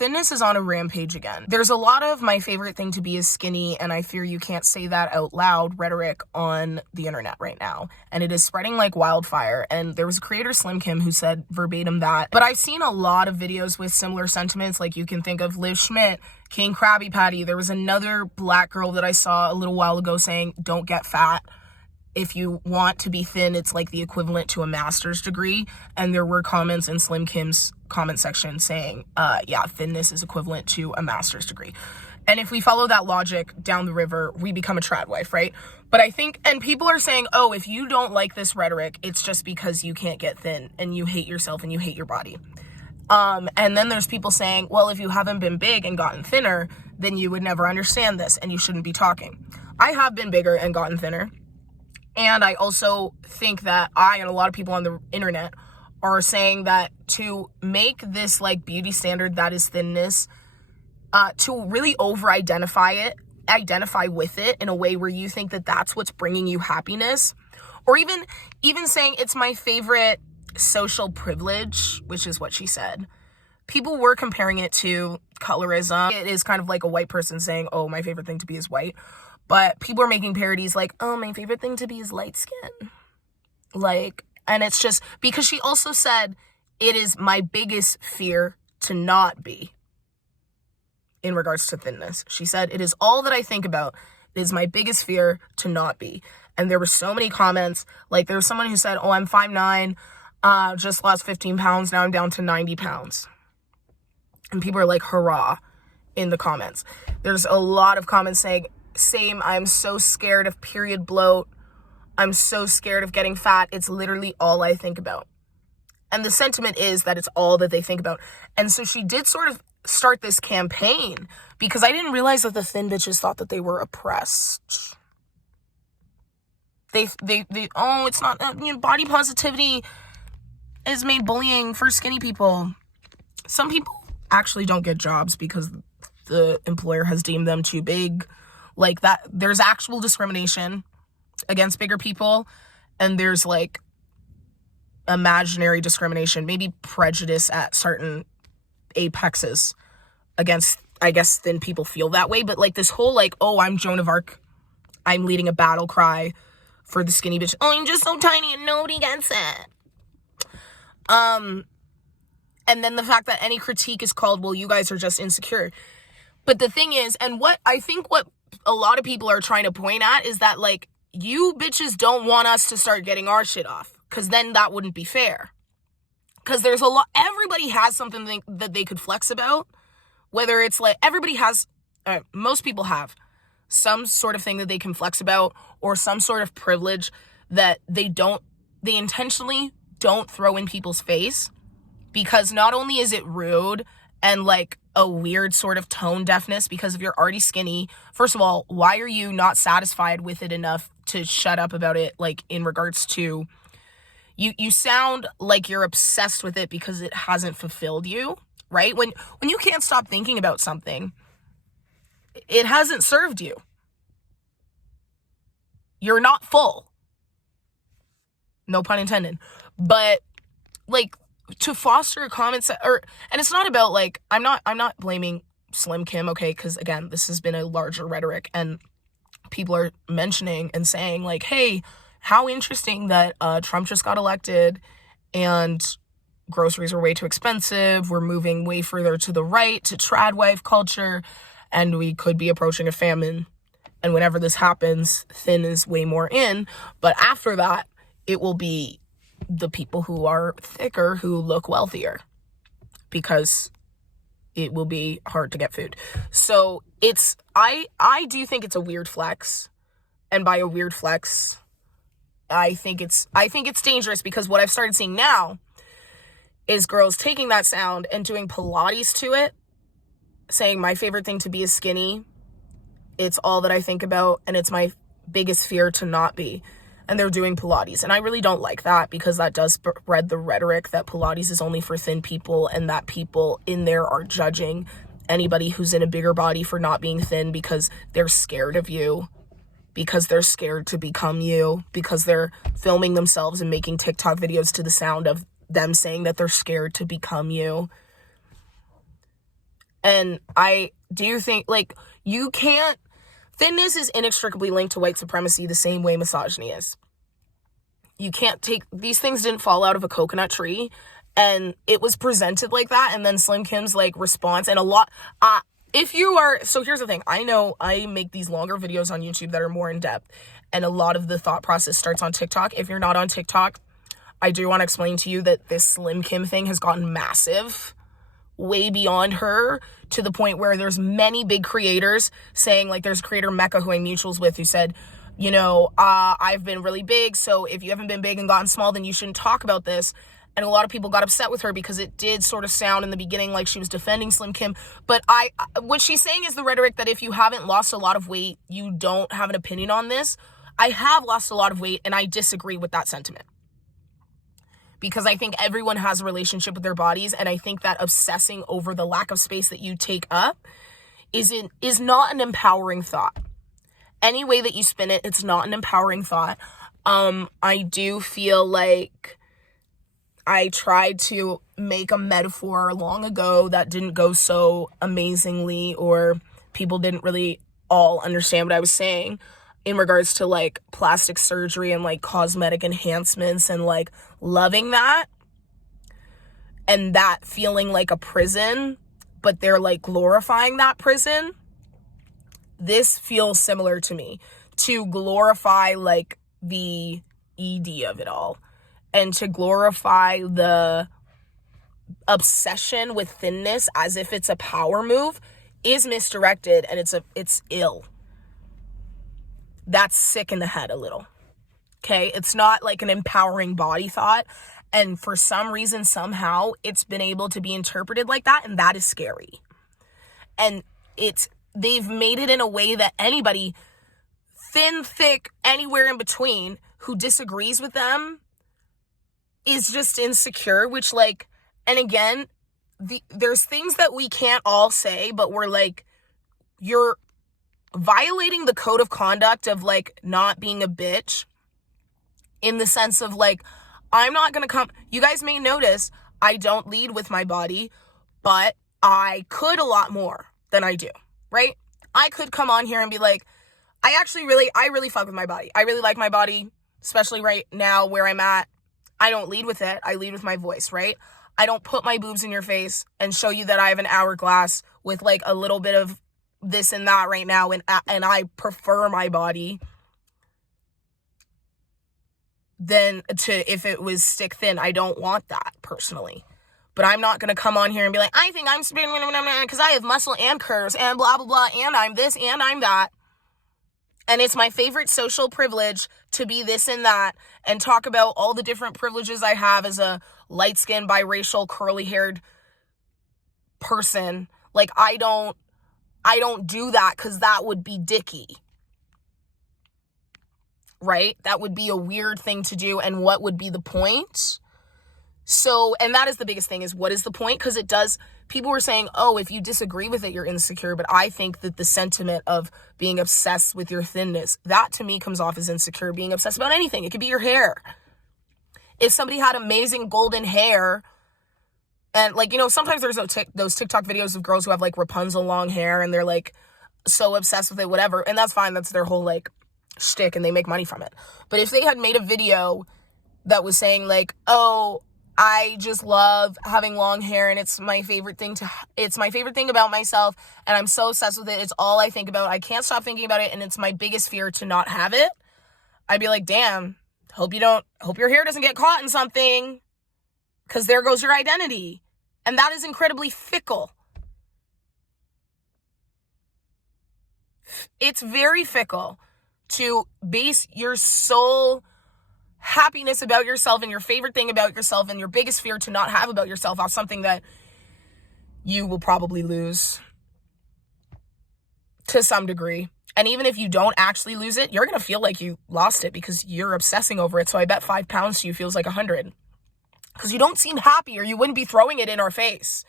Thinness is on a rampage again. There's a lot of my favorite thing to be is skinny, and I fear you can't say that out loud rhetoric on the internet right now. And it is spreading like wildfire. And there was a creator, Slim Kim, who said verbatim that. But I've seen a lot of videos with similar sentiments. Like you can think of Liv Schmidt, King Krabby Patty. There was another black girl that I saw a little while ago saying, don't get fat. If you want to be thin, it's like the equivalent to a master's degree. And there were comments in Slim Kim's comment section saying, yeah, thinness is equivalent to a master's degree. And if we follow that logic down the river, we become a trad wife, right? But I think, and people are saying, oh, if you don't like this rhetoric, it's just because you can't get thin and you hate yourself and you hate your body. And then there's people saying, well, if you haven't been big and gotten thinner, then you would never understand this and you shouldn't be talking. I have been bigger and gotten thinner. And I also think that I and a lot of people on the internet are saying that to make this like beauty standard that is thinness, to really over-identify with it in a way where you think that that's what's bringing you happiness, or even saying it's my favorite social privilege, which is what she said. People were comparing it to colorism. It is kind of like a white person saying, oh, my favorite thing to be is white. But people are making parodies like, oh, my favorite thing to be is light skin. Like, and it's just because she also said it is my biggest fear to not be in regards to thinness. She said, it is all that I think about. It is my biggest fear to not be. And there were so many comments. Like there was someone who said, oh, I'm 5'9", just lost 15 pounds. Now I'm down to 90 pounds. And people are like, hurrah, in the comments. There's a lot of comments saying, same, I'm so scared of period bloat. I'm so scared of getting fat. It's literally all I think about. And the sentiment is that it's all that they think about. And so she did sort of start this campaign because I didn't realize that the thin bitches thought that they were oppressed. They oh, it's not, body positivity is made bullying for skinny people. Some people actually don't get jobs because the employer has deemed them too big. Like that, there's actual discrimination against bigger people, and there's like imaginary discrimination, maybe prejudice at certain apexes against, I guess, thin people feel that way. But like this whole like, oh, I'm Joan of Arc, I'm leading a battle cry for the skinny bitch. Oh, I'm just so tiny and nobody gets it. And then the fact that any critique is called, well, you guys are just insecure. But the thing is, and what I think what a lot of people are trying to point at is that, like, you bitches don't want us to start getting our shit off, because then that wouldn't be fair. Because there's a lot, everybody has something that they could flex about, whether it's like, everybody has, most people have some sort of thing that they can flex about, or some sort of privilege that they intentionally don't throw in people's face, because not only is it rude and like a weird sort of tone deafness, because if you're already skinny, first of all, why are you not satisfied with it enough to shut up about it? Like in regards to, you sound like you're obsessed with it because it hasn't fulfilled you, right? When you can't stop thinking about something, it hasn't served you. You're not full. No pun intended. But like, to foster a comment and it's not about like, I'm not blaming Slim Kim, okay, because again, this has been a larger rhetoric, and people are mentioning and saying like, hey, how interesting that Trump just got elected and groceries are way too expensive, we're moving way further to the right, to trad wife culture, and we could be approaching a famine, and whenever this happens, thin is way more in, but after that, it will be the people who are thicker who look wealthier, because it will be hard to get food. So it's, I do think it's a weird flex. And by a weird flex, I think it's dangerous, because what I've started seeing now is girls taking that sound and doing Pilates to it, saying my favorite thing to be is skinny. It's all that I think about, and it's my biggest fear to not be. And they're doing Pilates. And I really don't like that, because that does spread the rhetoric that Pilates is only for thin people, and that people in there are judging anybody who's in a bigger body for not being thin because they're scared of you, because they're scared to become you, because they're filming themselves and making TikTok videos to the sound of them saying that they're scared to become you. And I do think, like, you can't, thinness is inextricably linked to white supremacy the same way misogyny is. You can't take, these things didn't fall out of a coconut tree, and it was presented like that. And then Slim Kim's like response, and a lot, if you are, so here's the thing, I know I make these longer videos on YouTube that are more in depth, and a lot of the thought process starts on TikTok. If you're not on TikTok, I do want to explain to you that this Slim Kim thing has gotten massive, way beyond her, to the point where there's many big creators saying, like, there's creator Mecca who I'm mutuals with who said, you know, I've been really big, so if you haven't been big and gotten small, then you shouldn't talk about this. And a lot of people got upset with her because it did sort of sound in the beginning like she was defending Slim Kim. But what she's saying is the rhetoric that if you haven't lost a lot of weight, you don't have an opinion on this. I have lost a lot of weight, and I disagree with that sentiment. Because I think everyone has a relationship with their bodies, and I think that obsessing over the lack of space that you take up is not an empowering thought. Any way that you spin it, it's not an empowering thought. I do feel like I tried to make a metaphor long ago that didn't go so amazingly, or people didn't really all understand what I was saying, in regards to like plastic surgery and like cosmetic enhancements and like loving that, and that feeling like a prison, but they're like glorifying that prison. This feels similar to me, to glorify like the ED of it all, and to glorify the obsession with thinness as if it's a power move is misdirected, and it's ill. That's sick in the head a little. Okay? It's not like an empowering body thought. And for some reason, somehow, it's been able to be interpreted like that, and that is scary. And they've made it in a way that anybody, thin, thick, anywhere in between, who disagrees with them is just insecure, which, like, and again, there's things that we can't all say, but we're like, you're violating the code of conduct of like not being a bitch, in the sense of like, I'm not gonna come, you guys may notice I don't lead with my body, but I could a lot more than I do, right? I could come on here and be like, I really fuck with my body. I really like my body, especially right now where I'm at. I don't lead with it. I lead with my voice, right? I don't put my boobs in your face and show you that I have an hourglass with like a little bit of this and that right now, and I prefer my body than to if it was stick thin. I don't want that personally. But I'm not going to come on here and be like, I think I'm spinning because I have muscle and curves and blah, blah, blah, and I'm this and I'm that. And it's my favorite social privilege to be this and that, and talk about all the different privileges I have as a light-skinned, biracial, curly-haired person. Like, I don't do that because that would be dicky, right? That would be a weird thing to do, and what would be the point? So, and that is the biggest thing, is what is the point? Because it does, people were saying, oh, if you disagree with it, you're insecure, but I think that the sentiment of being obsessed with your thinness, that to me comes off as insecure. Being obsessed about anything, it could be your hair. If somebody had amazing golden hair, and like, you know, sometimes there's those TikTok videos of girls who have like Rapunzel long hair, and they're like so obsessed with it, whatever. And that's fine. That's their whole like shtick, and they make money from it. But if they had made a video that was saying like, oh, I just love having long hair, and it's my favorite thing about myself, and I'm so obsessed with it. It's all I think about. I can't stop thinking about it, and it's my biggest fear to not have it. I'd be like, damn, hope your hair doesn't get caught in something. Because there goes your identity. And that is incredibly fickle. It's very fickle to base your sole happiness about yourself and your favorite thing about yourself and your biggest fear to not have about yourself off something that you will probably lose to some degree. And even if you don't actually lose it, you're going to feel like you lost it because you're obsessing over it. So I bet 5 pounds to you feels like 100. Because you don't seem happy, or you wouldn't be throwing it in our face.